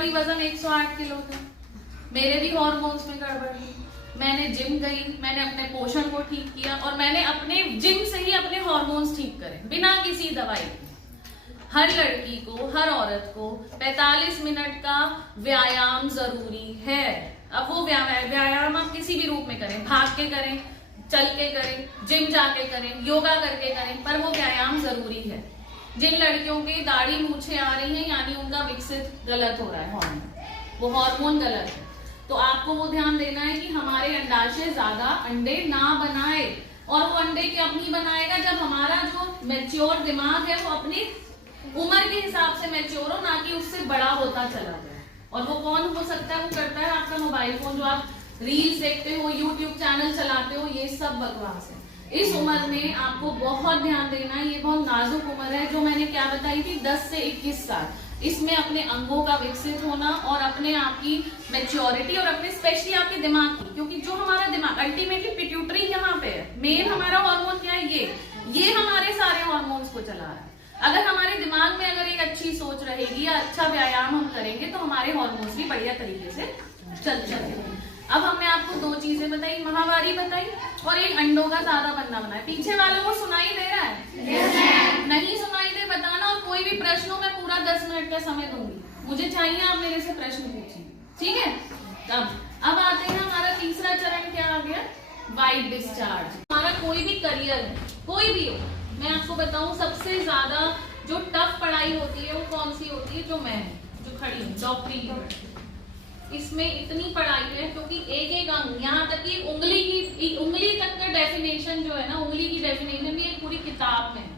भी वजन 108 किलो था, मेरे भी हार्मोन्स में गड़बड़ थी। मैंने जिम गई, मैंने अपने पोषण को ठीक किया और मैंने अपने जिम से ही अपने हार्मोन्स ठीक करे बिना किसी दवाई के। हर लड़की को, हर औरत को 45 मिनट का व्यायाम जरूरी है। अब वो व्यायाम आप किसी भी रूप में करें, भाग के करें, चल के करें, जिम जाके करें, योगा करके करें, पर वो व्यायाम जरूरी है। जिन लड़कियों के दाढ़ी मूछें आ रही हैं यानी उनका विकसित गलत हो रहा है हार्मोन, वो हार्मोन गलत है। तो आपको वो ध्यान देना है कि हमारे अंडाशय ज्यादा अंडे ना बनाए, और वो अंडे कब नहीं बनाएगा, जब हमारा जो मैच्योर दिमाग है वो अपनी उम्र के हिसाब से मैच्योर हो, ना कि उससे बड़ा होता चला जाए। और वो कौन हो सकता है, वो करता है आपका मोबाइल फोन, जो आप रील्स देखते हो, यूट्यूब चैनल चलाते हो, ये सब बकवास है। इस उम्र में आपको बहुत ध्यान देना है, ये बहुत नाजुक उम्र है, जो मैंने क्या बताई थी, 10 से 21 साल। इसमें अपने अंगों का विकसित होना और अपने आप की मैच्योरिटी और अपने स्पेशली आपके दिमाग की, क्योंकि जो हमारा दिमाग अल्टीमेटली पिट्यूटरी यहाँ पे है, मेन हमारा हार्मोन क्या है, ये हमारे सारे हार्मोन्स को चला रहा है। अगर हमारे दिमाग में अगर एक अच्छी सोच रहेगी या अच्छा व्यायाम हम करेंगे तो हमारे हार्मोन्स भी बढ़िया तरीके से चल चलेंगे। अब हमने आपको 2 चीजें बताई, महावारी बताई और एक अंडों का ज्यादा बनना बनाया। पीछे वालों को सुनाई दे रहा है? yes, नहीं सुनाई दे बताना, और कोई भी प्रश्न हो मैं पूरा 10 मिनट का समय दूंगी, मुझे चाहिए आप मेरे से प्रश्न पूछिए, ठीक है। अब आते हैं, हमारा तीसरा चरण क्या आ गया, वाइट डिस्चार्ज। हमारा कोई भी करियर है, कोई भी हो, मैं आपको बताऊं सबसे ज्यादा जो टफ पढ़ाई होती है वो कौन सी होती है, जो मैं जो खड़ी हूँ डॉक्टरी की, इसमें इतनी पढ़ाई है क्योंकि एक एक अंग, यहाँ तक कि उंगली तक का डेफिनेशन जो है ना, उंगली की डेफिनेशन भी एक पूरी किताब में,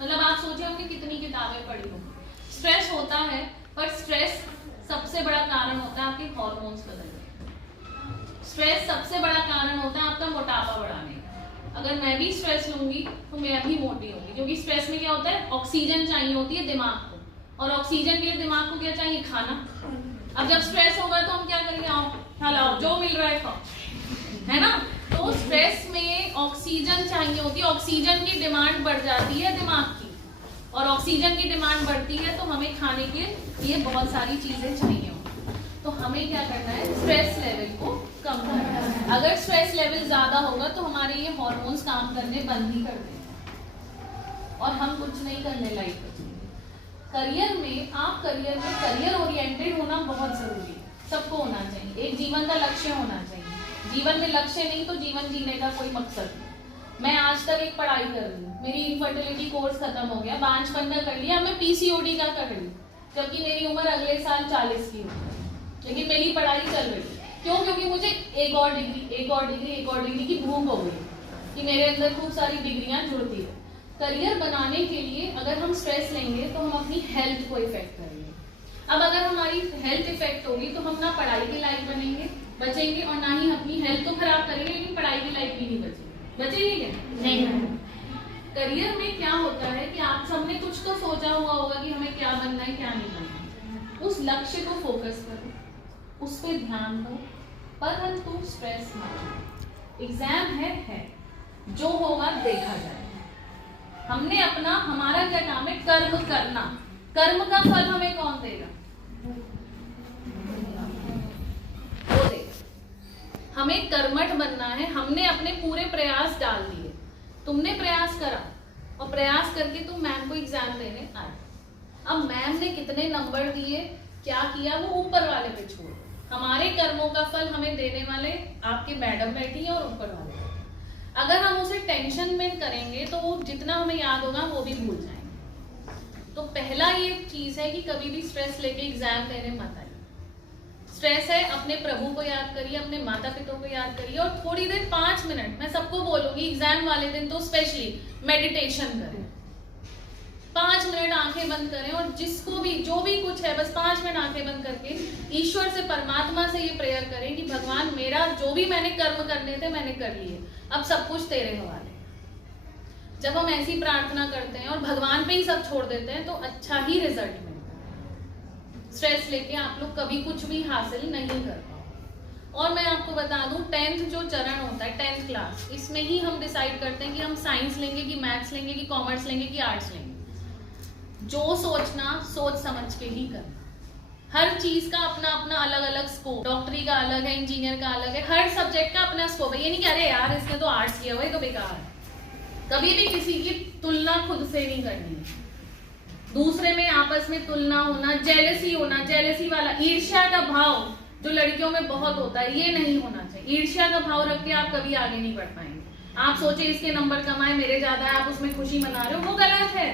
मतलब आप सोचे होंगे कितनी किताबें पढ़ी होंगी। स्ट्रेस होता है, पर स्ट्रेस सबसे बड़ा कारण होता है आपके हार्मोन्स बदलने। स्ट्रेस सबसे बड़ा कारण होता है आपका मोटापा बढ़ाने का। अगर मैं भी स्ट्रेस लूंगी तो मैं भी मोटी होंगी, क्योंकि स्ट्रेस में क्या होता है, ऑक्सीजन चाहिए होती है दिमाग को, और ऑक्सीजन के लिए दिमाग को क्या चाहिए, खाना। अब जब स्ट्रेस होगा तो हम क्या करेंगे, आओ खाओ, जो मिल रहा है खाओ, है ना। तो स्ट्रेस में ऑक्सीजन चाहिए होती है, ऑक्सीजन की डिमांड बढ़ जाती है दिमाग की, और ऑक्सीजन की डिमांड बढ़ती है तो हमें खाने के लिए बहुत सारी चीजें चाहिए होती। तो हमें क्या करना है, स्ट्रेस लेवल को कम करना है। अगर स्ट्रेस लेवल ज्यादा होगा तो हमारे ये हार्मोन्स काम करने बंद ही कर देंगे और हम कुछ नहीं करने लायक बचेंगे। करियर में, आप करियर ओरिएंटेड होना बहुत जरूरी है, सबको होना चाहिए। एक जीवन का लक्ष्य होना चाहिए, जीवन में लक्ष्य नहीं तो जीवन जीने का कोई मकसद नहीं। मैं आज तक एक पढ़ाई कर रही हूँ, मेरी इनफर्टिलिटी कोर्स खत्म हो गया, बांझपन का कर लिया, मैं पीसीओडी का कर रही हूँ, जबकि मेरी उम्र अगले साल 40 की होगी, लेकिन मेरी पढ़ाई चल रही है। क्यों? क्योंकि मुझे एक और डिग्री की भूख हो गई कि मेरे अंदर खूब सारी डिग्रियां जुड़ती है। करियर बनाने के लिए अगर हम स्ट्रेस लेंगे तो हम अपनी हेल्थ को इफेक्ट करेंगे। अब अगर हमारी हेल्थ इफेक्ट होगी तो हम ना पढ़ाई के लायक बचेंगे और ना ही अपनी हेल्थ तो खराब करेंगे, लेकिन पढ़ाई के लायक भी नहीं बचेंगे क्या? नहीं। करियर में क्या होता है कि आप सबने कुछ तो सोचा हुआ होगा कि हमें क्या बनना है, क्या नहीं बनना। उस लक्ष्य को फोकस करो, उस पर ध्यान दो, परंतु स्ट्रेस मत लो। एग्जाम है, जो होगा देखा जाएगा। हमने हमारा क्या काम है, कर्म करना। कर्म का फल हमें कौन देगा, वो देगा। हमें कर्मठ बनना है, हमने अपने पूरे प्रयास डाल दिए, तुमने प्रयास करा और प्रयास करके तुम मैम को एग्जाम देने आए। अब मैम ने कितने नंबर दिए, क्या किया, वो ऊपर वाले पे छोड़। हमारे कर्मों का फल हमें देने वाले आपके मैडम बैठी है और ऊपर वाले। अगर हम उसे टेंशन में करेंगे तो वो जितना हमें याद होगा वो भी भूल जाएंगे। तो पहला ये चीज है कि कभी भी स्ट्रेस लेके एग्जाम देने मत आइए। स्ट्रेस है, अपने प्रभु को याद करिए, अपने माता पिता को याद करिए, और थोड़ी देर 5 मिनट मैं सबको बोलूंगी एग्जाम वाले दिन तो स्पेशली मेडिटेशन करें। 5 मिनट आंखें बंद करें और जिसको भी जो भी कुछ है बस 5 मिनट आंखें बंद करके ईश्वर से, परमात्मा से ये प्रेयर करें कि भगवान मेरा जो भी मैंने कर्म करने थे मैंने कर लिए, अब सब कुछ तेरे हवाले। जब हम ऐसी प्रार्थना करते हैं और भगवान पे ही सब छोड़ देते हैं तो अच्छा ही रिजल्ट मिलता है। स्ट्रेस लेके आप लोग कभी कुछ भी हासिल नहीं कर पाओ। और मैं आपको बता दूं 10th जो चरण होता है 10th क्लास, इसमें ही हम डिसाइड करते हैं कि हम साइंस लेंगे कि मैथ्स लेंगे कि कॉमर्स लेंगे कि आर्ट्स लेंगे। जो सोचना सोच समझ के ही करना। हर चीज का अपना अपना अलग अलग स्कोप, डॉक्टरी का अलग है, इंजीनियर का अलग है, हर सब्जेक्ट का अपना स्कोप है। ये नहीं कह रहे यार इसने तो आर्ट्स किया हुआ है तो बेकार है। कभी भी किसी की तुलना खुद से नहीं करनी है। दूसरे में आपस में तुलना होना, जेलसी होना, जेलसी वाला ईर्ष्या का भाव जो लड़कियों में बहुत होता है, ये नहीं होना चाहिए। ईर्ष्या का भाव रख के आप कभी आगे नहीं बढ़ पाएंगे। आप सोचे इसके नंबर कम आए, मेरे ज्यादा है, आप उसमें खुशी मना रहे हो, वो गलत है।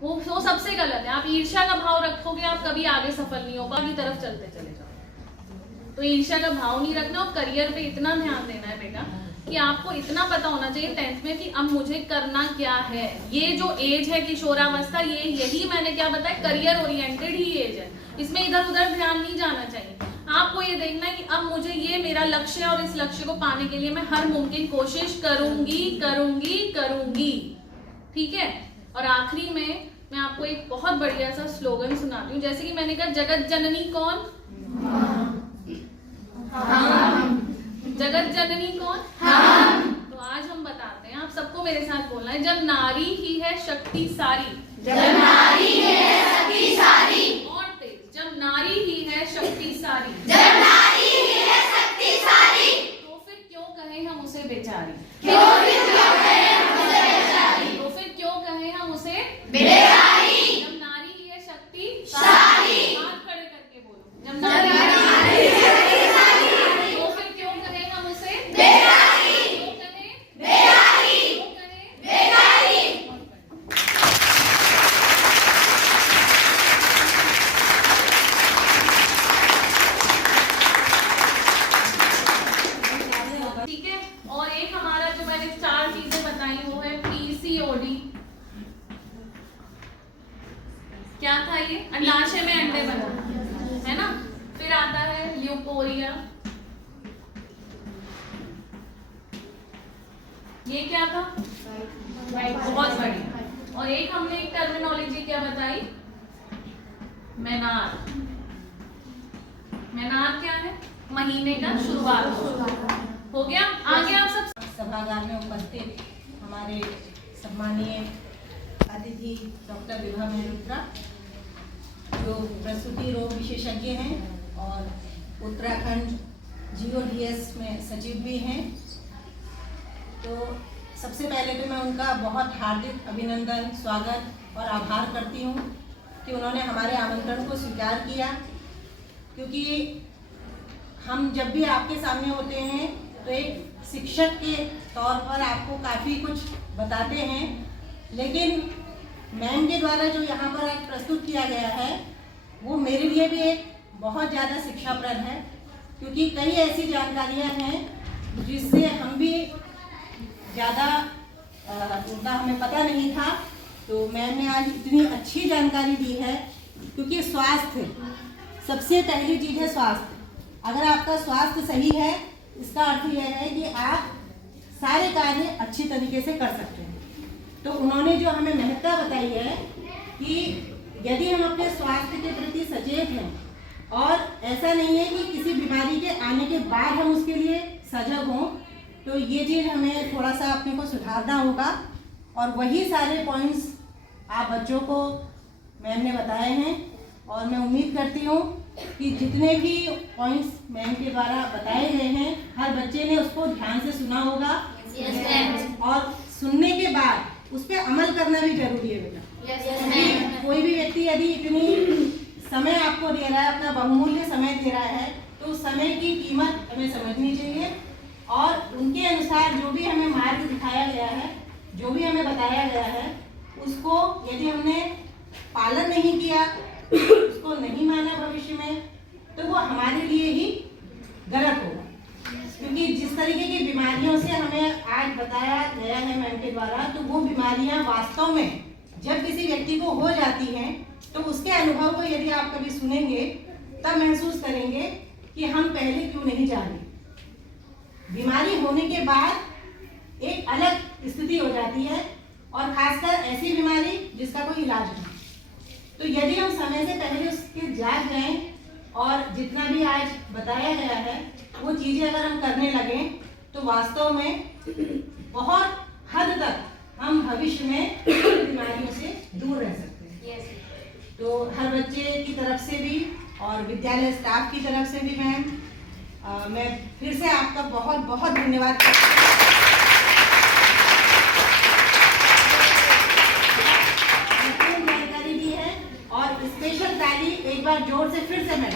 वो सबसे गलत है। आप ईर्ष्या का भाव रखोगे, आप कभी आगे सफल नहीं हो पाएगी, तरफ चलते चले जाओ। तो ईर्ष्या का भाव नहीं रखना और करियर पे इतना ध्यान देना है बेटा कि आपको इतना पता होना चाहिए 10th में कि अब मुझे करना क्या है। ये जो एज है किशोरावस्था, यही मैंने क्या बताया, करियर ओरिएंटेड ही एज है। इसमें इधर उधर ध्यान नहीं जाना चाहिए। आपको ये देखना है कि अब मुझे ये मेरा लक्ष्य है और इस लक्ष्य को पाने के लिए मैं हर मुमकिन कोशिश करूंगी करूंगी करूंगी। ठीक है। और आखिरी में मैं आपको एक बहुत बढ़िया सा स्लोगन सुनाती हूँ। जैसे कि मैंने कहा, जगत जननी कौन? जगत जननी कौन? तो आज हम बताते हैं, आप सबको मेरे साथ बोलना है, जब नारी ही है शक्ति सारी, जब नारी है शक्ति सारी, और तेज, जब नारी ही है शक्ति सारी, जब नारी है शक्ति सारी, तो फिर क्यों कहें हम उसे बेचारी, क्यों फिर क्यों कहें हम उसे बेचारी, तो फिर क्यों कहें हम उसे बेचारी, जब नारी ही है शक्ति सारी, हाथ खड़े करके बोलो, जब जब नारी नारी है शक्ति सारी, तो फिर क्यों कहें हम उसे बेचारी, क्यों कहें बेचारी, क्यों कहें बेचारी। ठीक है। और एक हमारा जो मैंने 4 चीजें बताई वो है पीसीओडी। क्या था ये? अंडाशय में अंडे बना, है ना। फिर आता है ल्यूकोरिया। ये क्या था? बहुत बढ़िया। और एक हमने एक टर्मिनोलॉजी क्या बताई? मेनार। मेनार क्या है? महीने का शुरुआत। हो गया। आगे आप सब सभागार में उपस्थित हमारे सम्मानीय अतिथि डॉक्टर विभा मेहरोत्रा, जो प्रसूति रोग विशेषज्ञ हैं और उत्तराखंड GODS में सचिव भी हैं, तो सबसे पहले तो मैं उनका बहुत हार्दिक अभिनंदन, स्वागत और आभार करती हूँ कि उन्होंने हमारे आमंत्रण को स्वीकार किया। क्योंकि हम जब भी आपके सामने होते हैं तो एक शिक्षक के तौर पर आपको काफ़ी कुछ बताते हैं, लेकिन मैम के द्वारा जो यहाँ पर आज प्रस्तुत किया गया है वो मेरे लिए भी एक बहुत ज़्यादा शिक्षाप्रद है। क्योंकि कई ऐसी जानकारियाँ हैं जिससे हम भी ज़्यादा उनका हमें पता नहीं था, तो मैम ने आज इतनी अच्छी जानकारी दी है। क्योंकि स्वास्थ्य सबसे पहली चीज़ है। स्वास्थ्य, अगर आपका स्वास्थ्य सही है, इसका अर्थ यह है कि आप सारे कार्य अच्छी तरीके से कर सकते हैं। तो उन्होंने जो हमें महत्ता बताई है कि यदि हम अपने स्वास्थ्य के प्रति सचेत हैं, और ऐसा नहीं है कि किसी बीमारी के आने के बाद हम उसके लिए सजग हों, तो ये चीज़ हमें थोड़ा सा अपने को सुधारना होगा। और वही सारे पॉइंट्स आप बच्चों को मैम ने बताए हैं, और मैं उम्मीद करती हूँ कि जितने भी पॉइंट्स मैम के द्वारा बताए गए हैं, हर बच्चे ने उसको ध्यान से सुना होगा। और सुनने के बाद उस पर अमल करना भी जरूरी है बेटा। कोई भी व्यक्ति यदि इतनी समय आपको दे रहा है, अपना बहुमूल्य समय दे रहा है, तो उस समय की कीमत हमें समझनी चाहिए। और उनके अनुसार जो भी हमें मार्ग दिखाया गया है, जो भी हमें बताया गया है, उसको यदि हमने पालन नहीं किया, उसको नहीं माना भविष्य में, तो वो हमारे लिए ही गलत होगा। क्योंकि जिस तरीके की बीमारियों से हमें आज बताया गया है मैम के द्वारा, तो वो बीमारियां वास्तव में जब किसी व्यक्ति को हो जाती हैं, तो उसके अनुभव को यदि आप कभी सुनेंगे तब महसूस करेंगे कि हम पहले क्यों नहीं जाने। बीमारी होने के बाद एक अलग स्थिति हो जाती है, और खासकर ऐसी बीमारी जिसका कोई इलाज नहीं। तो यदि हम समय से पहले उसके जाग जाएं, और जितना भी आज बताया गया है वो चीज़ें अगर हम करने लगें, तो वास्तव में बहुत हद तक हम भविष्य में बीमारियों से दूर रह सकते हैं। तो हर बच्चे की तरफ से भी और विद्यालय स्टाफ की तरफ से भी मैम मैं फिर से आपका बहुत बहुत धन्यवाद करती हूँ। जानकारी भी है और स्पेशल ताली एक बार जोर से फिर से मैम।